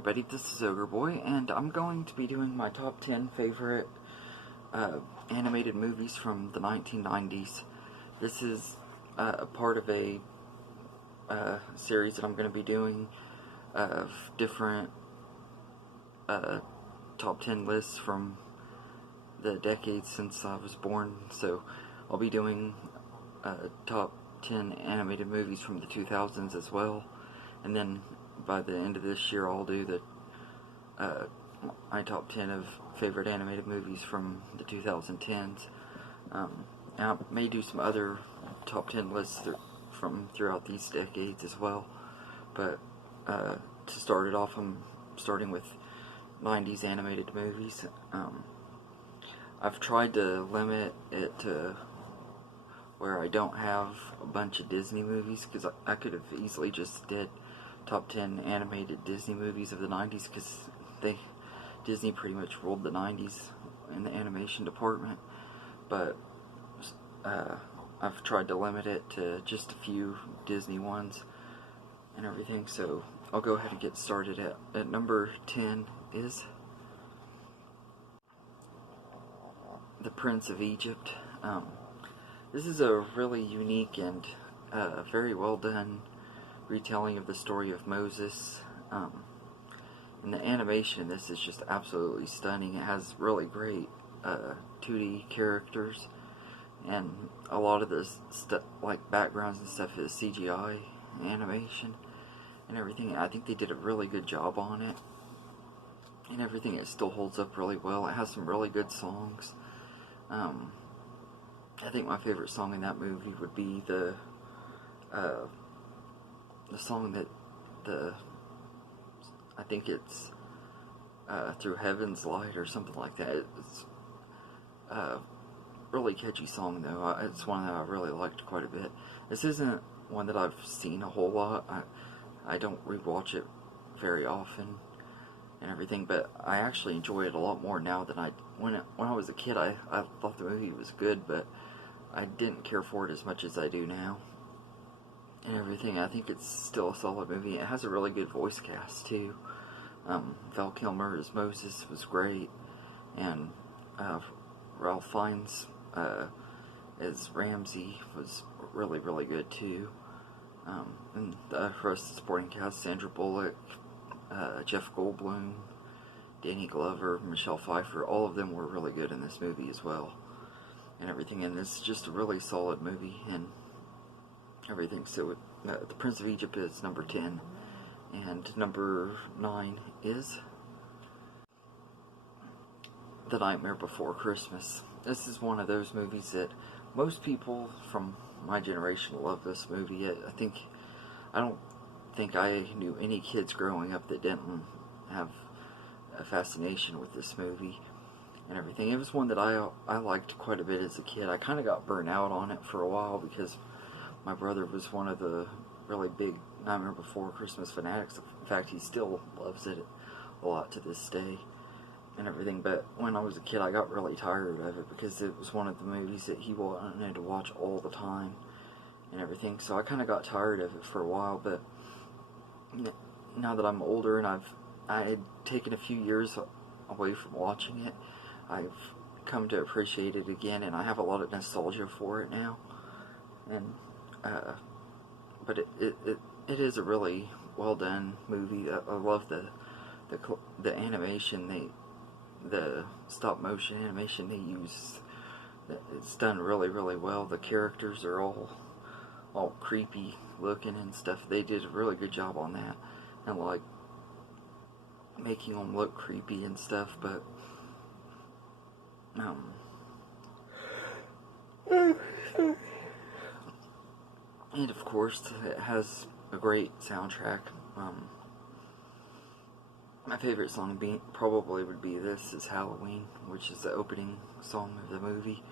everybody, this is Ogre Boy, and I'm going to be doing my top 10 favorite animated movies from the 1990s. This is a part of a series that I'm going to be doing of different top 10 lists from the decades since I was born. So I'll be doing top 10 animated movies from the 2000s as well, and then by the end of this year I'll do the my top 10 of favorite animated movies from the 2010s. I may do some other top 10 lists from throughout these decades as well, but to start it off, I'm starting with 90s animated movies. I've tried to limit it to where I don't have a bunch of Disney movies, because I could have easily just did top 10 animated Disney movies of the 90s, because Disney pretty much ruled the 90s in the animation department. But I've tried to limit it to just a few Disney ones and everything, so I'll go ahead and get started. At number 10 is The Prince of Egypt. This is a really unique and very well done retelling of the story of Moses. And the animation in this is just absolutely stunning. It has really great 2D characters, and a lot of the like backgrounds and stuff is CGI animation and everything. I think they did a really good job on it, and everything. It still holds up really well. It has some really good songs. I think my favorite song in that movie would be the song that I think it's Through Heaven's Light or something like that. It's a really catchy song though. It's one that I really liked quite a bit. This isn't one that I've seen a whole lot. I don't rewatch it very often and everything, but I actually enjoy it a lot more now than when I was a kid. I thought the movie was good, but I didn't care for it as much as I do now and everything. I think it's still a solid movie. It has a really good voice cast too. Val Kilmer as Moses was great, and Ralph Fiennes as Ramsey was really, really good too. And the rest of the supporting cast, Sandra Bullock, Jeff Goldblum, Danny Glover, Michelle Pfeiffer, all of them were really good in this movie as well and everything. And it's just a really solid movie and everything. So The Prince of Egypt is number 10, and number 9 is The Nightmare Before Christmas. This is one of those movies that most people from my generation love. This movie. I don't think I knew any kids growing up that didn't have a fascination with this movie and everything. It was one that I liked quite a bit as a kid. I kind of got burnt out on it for a while because my brother was one of the really big Nightmare Before Christmas fanatics. In fact, he still loves it a lot to this day and everything. But when I was a kid, I got really tired of it because it was one of the movies that he wanted to watch all the time and everything. So I kind of got tired of it for a while. But now that I'm older and I had taken a few years away from watching it, I've come to appreciate it again, and I have a lot of nostalgia for it now. And but it is a really well done movie. I love the animation, the stop motion animation they use. It's done really, really well. The characters are all creepy looking and stuff. They did a really good job on that, and like making them look creepy and stuff. But and of course, it has a great soundtrack. My favorite song probably would be This Is Halloween, which is the opening song of the movie.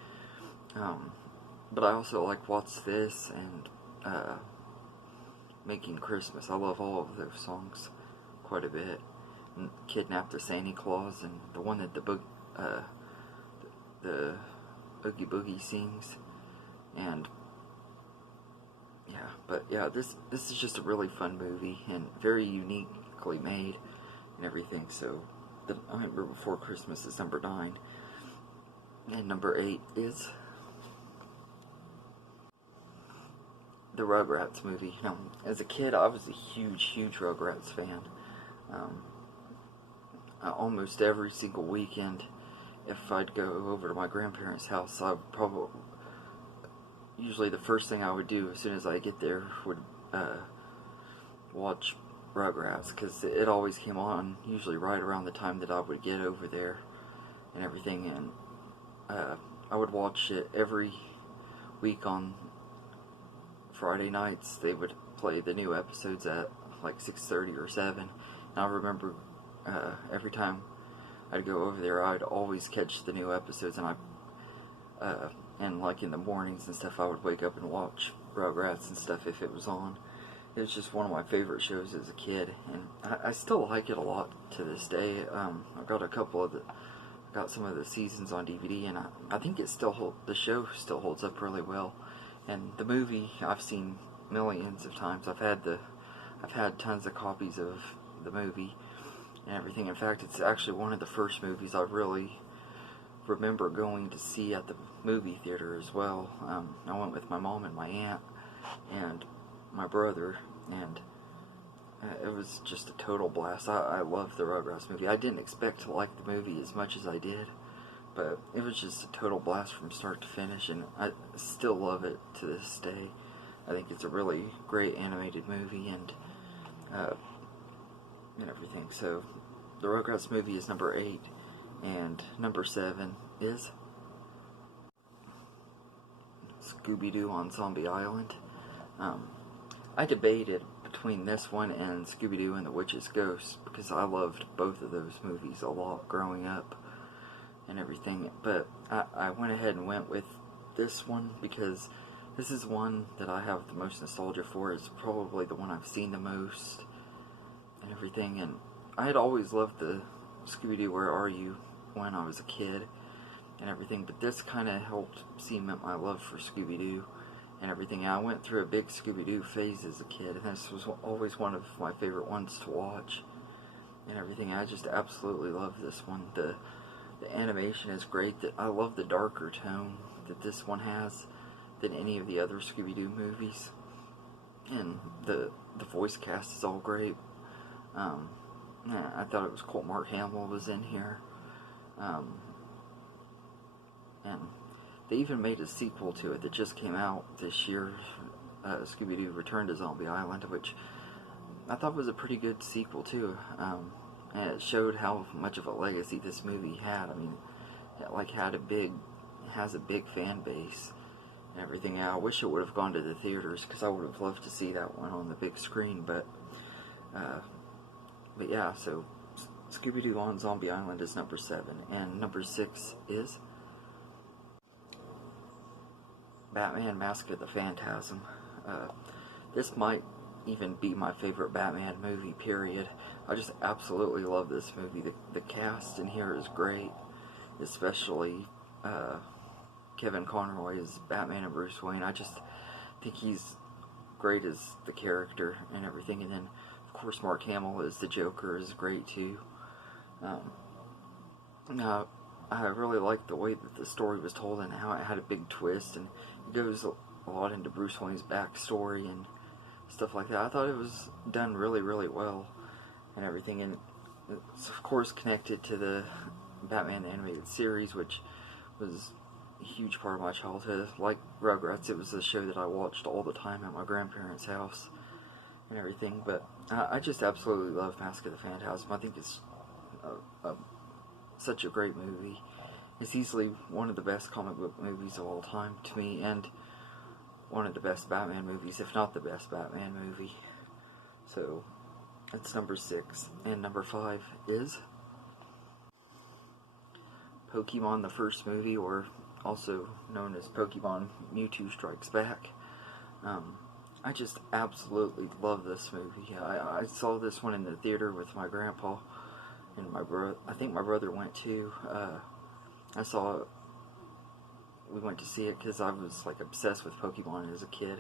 But I also like What's This and Making Christmas. I love all of those songs quite a bit. And Kidnap the Santa Claus, and the one that the Oogie Boogie sings. And yeah, but yeah, this is just a really fun movie and very uniquely made and everything. So the Nightmare Before Christmas is number 9. And number 8 is the Rugrats movie. Now, as a kid, I was a huge Rugrats fan. Almost every single weekend, if I'd go over to my grandparents' house, usually the first thing I would do as soon as I get there would watch Rugrats, because it always came on, usually right around the time that I would get over there and everything, and I would watch it every week on Friday nights. They would play the new episodes at like 6:30 or 7, and I remember every time I'd go over there, I'd always catch the new episodes, and like in the mornings and stuff, I would wake up and watch Rugrats and stuff if it was on. It was just one of my favorite shows as a kid, and I still like it a lot to this day. I got some of the seasons on DVD, and I think the show still holds up really well. And the movie I've seen millions of times. I've had tons of copies of the movie and everything. In fact, it's actually one of the first movies I really remember going to see at the movie theater as well. I went with my mom and my aunt and my brother, and it was just a total blast. I loved the Rugrats movie. I didn't expect to like the movie as much as I did, but it was just a total blast from start to finish, and I still love it to this day. I think it's a really great animated movie, and everything. So the Rugrats movie is number 8, and number 7 is ScoobyDoo on Zombie Island. I debated between this one and Scooby-Doo and the Witch's Ghost, because I loved both of those movies a lot growing up and everything, but I went ahead and went with this one because this is one that I have the most nostalgia for. It's probably the one I've seen the most and everything, and I had always loved the Scooby-Doo Where Are You when I was a kid and everything, but this kind of helped cement my love for Scooby-Doo and everything. I went through a big Scooby-Doo phase as a kid, and this was always one of my favorite ones to watch and everything. I just absolutely love this one. The animation is great. I love the darker tone that this one has than any of the other Scooby-Doo movies, and the voice cast is all great. I thought it was cool Mark Hamill was in here, and they even made a sequel to it that just came out this year, Scooby-Doo Return to Zombie Island, which I thought was a pretty good sequel too, and it showed how much of a legacy this movie had. I mean, it has a big fan base and everything. I wish it would have gone to the theaters, because I would have loved to see that one on the big screen, but yeah, so Scooby-Doo on Zombie Island is number 7, and number 6 is Batman Mask of the Phantasm. This might even be my favorite Batman movie, period. I just absolutely love this movie. The cast in here is great, especially Kevin Conroy as Batman and Bruce Wayne. I just think he's great as the character and everything, and then of course Mark Hamill as the Joker is great too. Now, I really liked the way that the story was told and how it had a big twist, and it goes a lot into Bruce Wayne's backstory and stuff like that. I thought it was done really, really well and everything, and it's of course connected to the Batman the Animated Series, which was a huge part of my childhood. Like Rugrats, it was a show that I watched all the time at my grandparents' house and everything, but I just absolutely love Mask of the Phantasm. I think it's such a great movie. It's easily one of the best comic book movies of all time to me, and one of the best Batman movies, if not the best Batman movie. So that's number 6. And number 5 is Pokemon the first movie, or also known as Pokemon Mewtwo Strikes Back. I just absolutely love this movie. I saw this one in the theater with my grandpa and my brother. I think my brother went too. We went to see it because I was like obsessed with Pokemon as a kid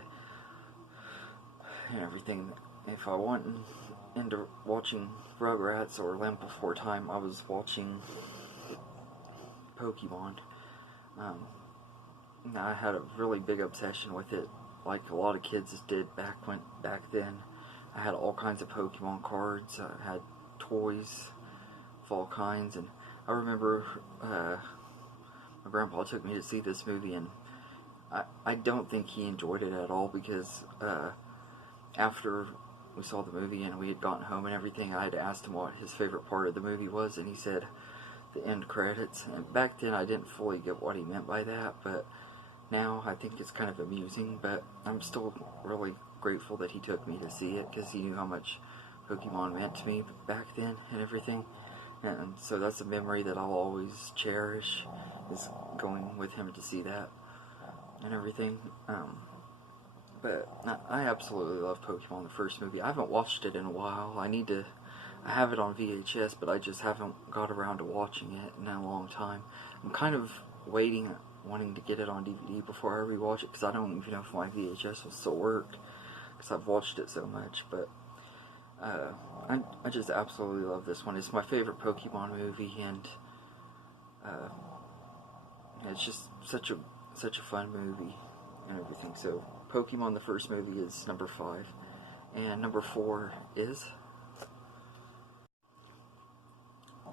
and everything. If I want into watching Rugrats or Land Before Time, I was watching Pokemon. I had a really big obsession with it, like a lot of kids did back then. I had all kinds of Pokemon cards. I had toys of all kinds, and I remember my grandpa took me to see this movie, and I don't think he enjoyed it at all, because after we saw the movie and we had gotten home and everything, I had asked him what his favorite part of the movie was, and he said the end credits. And back then I didn't fully get what he meant by that, but now I think it's kind of amusing. But I'm still really grateful that he took me to see it, because he knew how much Pokemon meant to me back then and everything. And so that's a memory that I'll always cherish, is going with him to see that and everything. But I absolutely love Pokemon, the first movie. I haven't watched it in a while. I have it on VHS, but I just haven't got around to watching it in a long time. I'm kind of wanting to get it on DVD before I rewatch it, because I don't even know if my VHS will still work, because I've watched it so much. But I just absolutely love this one. It's my favorite Pokemon movie, and it's just such a fun movie and everything. So Pokemon, the first movie, is number 5, and number 4 is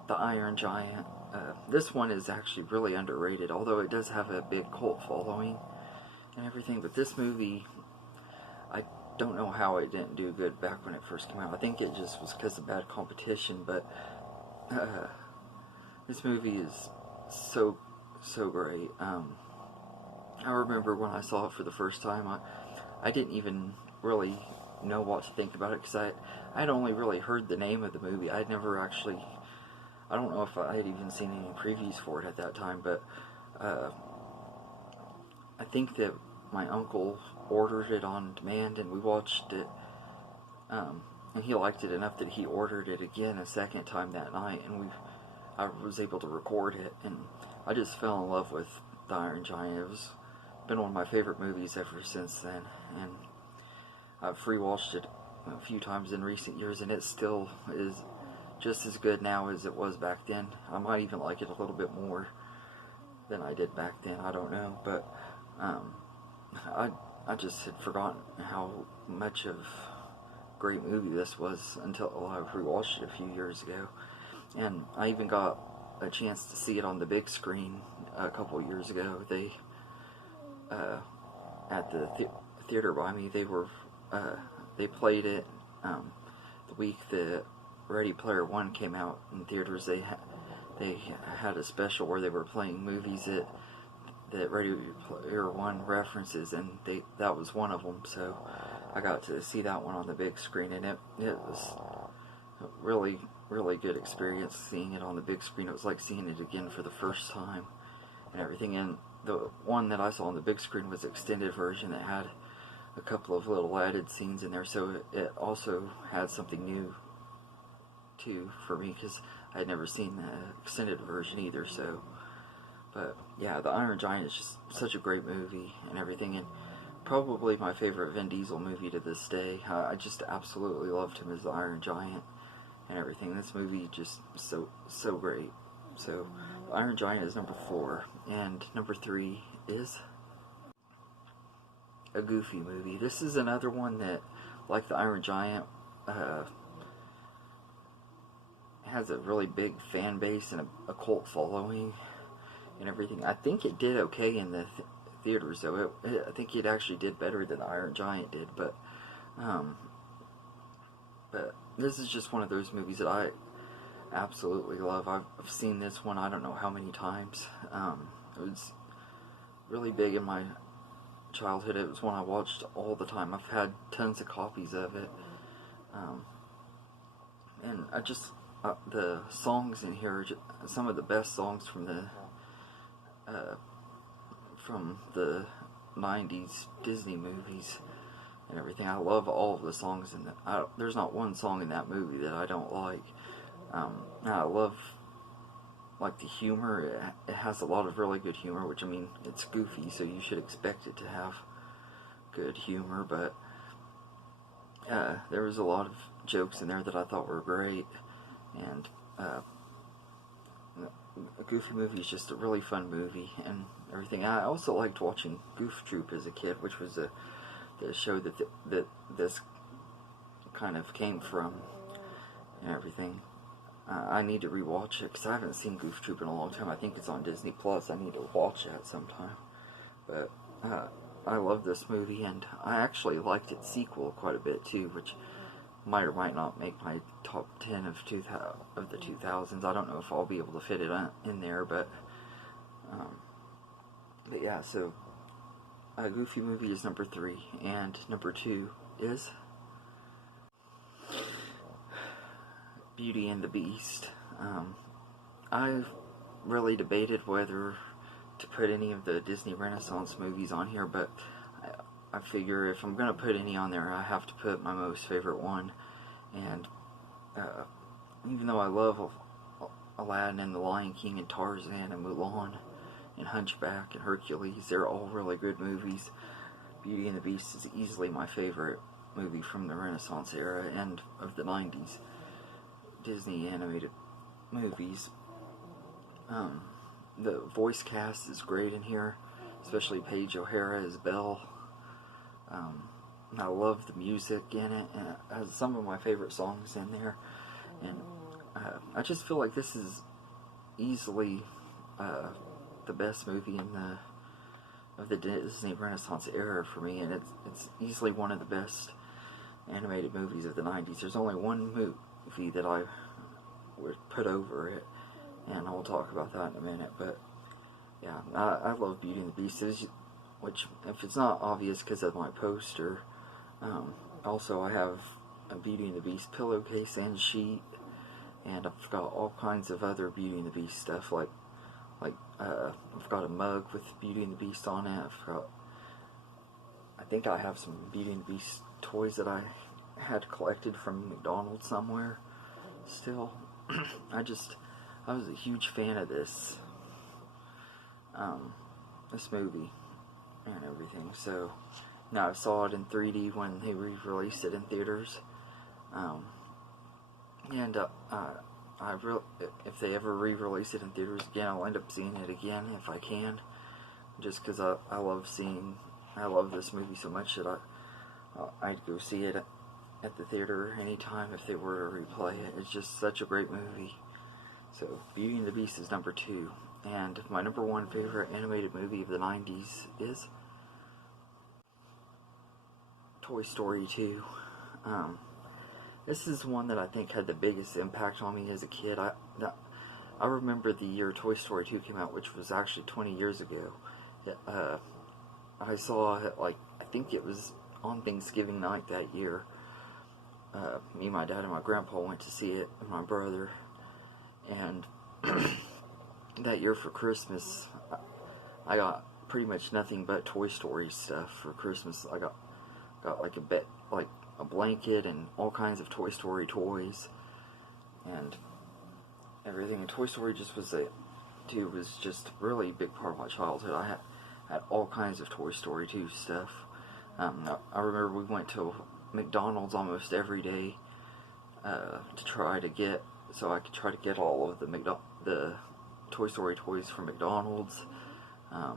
The Iron Giant. This one is actually really underrated, although it does have a big cult following and everything. But this movie, I don't know how it didn't do good back when it first came out. I think it just was because of bad competition, but this movie is so great. I remember when I saw it for the first time, I didn't even really know what to think about it, because I had only really heard the name of the movie. I'd never actually, I don't know if I had even seen any previews for it at that time, but I think that my uncle ordered it on demand, and we watched it, and he liked it enough that he ordered it again a second time that night, and I was able to record it, and I just fell in love with The Iron Giant. It's been one of my favorite movies ever since then, and I've rewatched it a few times in recent years, and it still is just as good now as it was back then. I might even like it a little bit more than I did back then. I don't know, but I just had forgotten how much of a great movie this was until I rewatched it a few years ago. And I even got a chance to see it on the big screen a couple years ago. They at the theater by me, they played it the week that Ready Player One came out in theaters. They had a special where they were playing movies that Ready Player One references, and that was one of them. So I got to see that one on the big screen, and it was a really good experience seeing it on the big screen. It was like seeing it again for the first time and everything. And the one that I saw on the big screen was the extended version that had a couple of little added scenes in there, so it also had something new too for me, because I had never seen the extended version either. So, but yeah, The Iron Giant is just such a great movie and everything, and probably my favorite Vin Diesel movie to this day. I just absolutely loved him as the Iron Giant and everything. This movie just so great. So Iron Giant is number 4, and number 3 is a Goofy movie. This is another one that, like the Iron Giant, has a really big fan base and a cult following and everything. I think it did okay in the theaters, though. I think it actually did better than the Iron Giant did, but this is just one of those movies that I absolutely love. I've seen this one I don't know how many times. It was really big in my childhood. It was one I watched all the time. I've had tons of copies of it, and I just the songs in here are just some of the best songs from the 90s Disney movies and everything. I love all of the songs in that. There's not one song in that movie that I don't like. I love like the humor. It has a lot of really good humor, which, I mean, it's Goofy, so you should expect it to have good humor, but there was a lot of jokes in there that I thought were great, and a Goofy movie is just a really fun movie and everything. I also liked watching Goof Troop as a kid, which was the show that this kind of came from and everything. I need to rewatch it because I haven't seen Goof Troop in a long time. I think it's on Disney Plus. I need to watch that sometime. But I love this movie, and I actually liked its sequel quite a bit too, which might or might not make my top 10 of the 2000s. I don't know if I'll be able to fit it in there, but yeah. So a Goofy movie is number 3, and number 2 is Beauty and the Beast. I've really debated whether to put any of the Disney Renaissance movies on here, but I figure if I'm going to put any on there, I have to put my most favorite one. And even though I love Aladdin and The Lion King and Tarzan and Mulan and Hunchback and Hercules, they're all really good movies. Beauty and the Beast is easily my favorite movie from the Renaissance era and of the 90s Disney animated movies. The voice cast is great in here, especially Paige O'Hara as Belle. I love the music in it, and it has some of my favorite songs in there. And I just feel like this is easily the best movie of the Disney Renaissance era for me, and it's easily one of the best animated movies of the 90s. There's only one movie that I would put over it, and I'll talk about that in a minute. But yeah, I love Beauty and the Beast, which, if it's not obvious because of my poster, also I have a Beauty and the Beast pillowcase and sheet, and I've got all kinds of other Beauty and the Beast stuff, like I've got a mug with Beauty and the Beast on it. I think I have some Beauty and the Beast toys that I had collected from McDonald's somewhere still. I was a huge fan of this movie and everything. So now I saw it in 3D when they re-released it in theaters, and if they ever re-release it in theaters again, I'll end up seeing it again if I can, just because I love this movie so much that I'd go see it at the theater anytime if they were to replay it. It's just such a great movie. So Beauty and the Beast is number 2, and my number 1 favorite animated movie of the 90s is Toy Story 2. This is one that I think had the biggest impact on me as a kid. I remember the year Toy Story 2 came out, which was actually 20 years ago. I saw it, I think it was on Thanksgiving night that year. Me, my dad, and my grandpa went to see it, and my brother. And that year for Christmas, I got pretty much nothing but Toy Story stuff for Christmas. I got a blanket and all kinds of Toy Story toys and everything. And Toy Story was just really a big part of my childhood. I had all kinds of Toy Story 2 stuff. I remember we went to McDonald's almost every day so I could try to get all of the Toy Story toys from McDonald's. I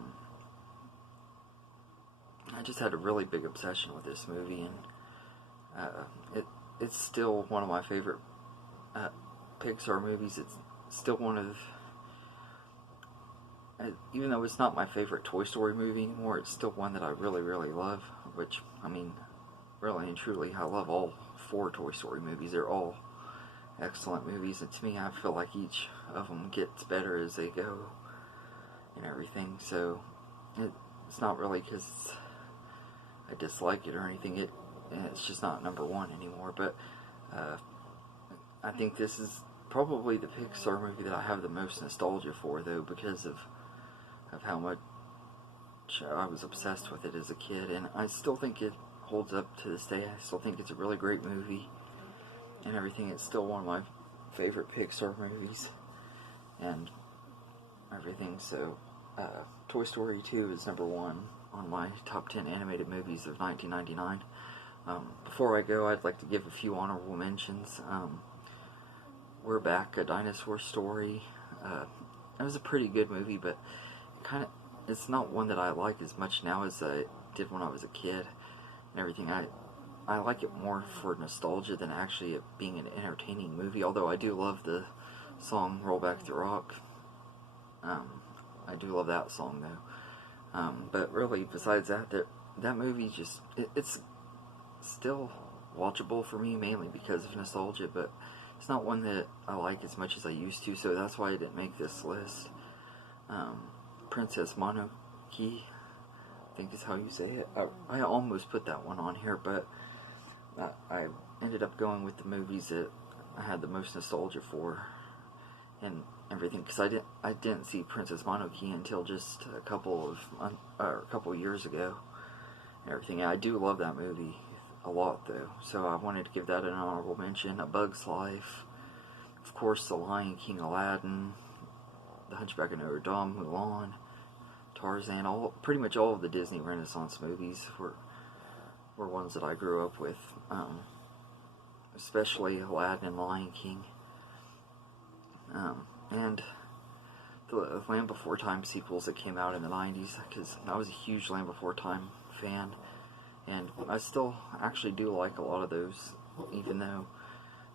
just had a really big obsession with this movie, and it's still one of my favorite Pixar movies. It's still one of, even though it's not my favorite Toy Story movie anymore, it's still one that I really, really love, which, I mean, really and truly, I love all 4 Toy Story movies. They're all excellent movies, and to me, I feel like each of them gets better as they go and everything. So it's not really because I dislike it or anything. It's just not number 1 anymore. But I think this is probably the Pixar movie that I have the most nostalgia for, though, because of how much I was obsessed with it as a kid, and I still think it holds up to this day. I still think it's a really great movie and everything. It's still one of my favorite Pixar movies and everything. So Toy Story 2 is number 1 on my top 10 animated movies of 1999. Before I go, I'd like to give a few honorable mentions. We're Back, A Dinosaur Story. It was a pretty good movie, but it's not one that I like as much now as I did when I was a kid and everything. I like it more for nostalgia than actually it being an entertaining movie, although I do love the song Roll Back the Rock. I do love that song though. But really, besides that, that movie it's still watchable for me, mainly because of nostalgia, but it's not one that I like as much as I used to, so that's why I didn't make this list. Princess Mononoke, I think is how you say it. I almost put that one on here, but I ended up going with the movies that I had the most nostalgia for and everything, because I didn't see Princess Mononoke until just a couple of years ago and everything. And I do love that movie a lot though, so I wanted to give that an honorable mention. A Bug's Life, of course, The Lion King, Aladdin, The Hunchback of Notre Dame, Mulan, Tarzan, pretty much all of the Disney Renaissance movies were ones that I grew up with, especially Aladdin and Lion King, and the Land Before Time sequels that came out in the 90s, because I was a huge Land Before Time fan, and I still actually do like a lot of those, even though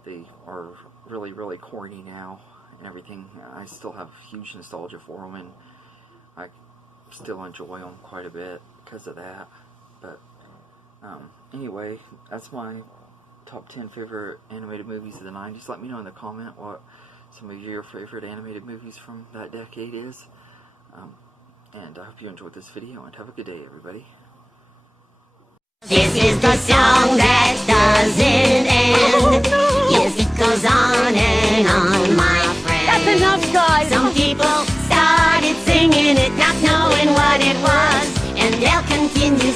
they are really, really corny now and everything. I still have huge nostalgia for them, and I still enjoy them quite a bit because of that. But anyway, that's my top 10 favorite animated movies of the 90s. Let me know in the comment what some of your favorite animated movies from that decade is. And I hope you enjoyed this video, and have a good day, everybody. This is the song that doesn't end. Yes, it goes on and on, my friend. That's enough, guys. Some people started singing it, not knowing what it was, and they'll continue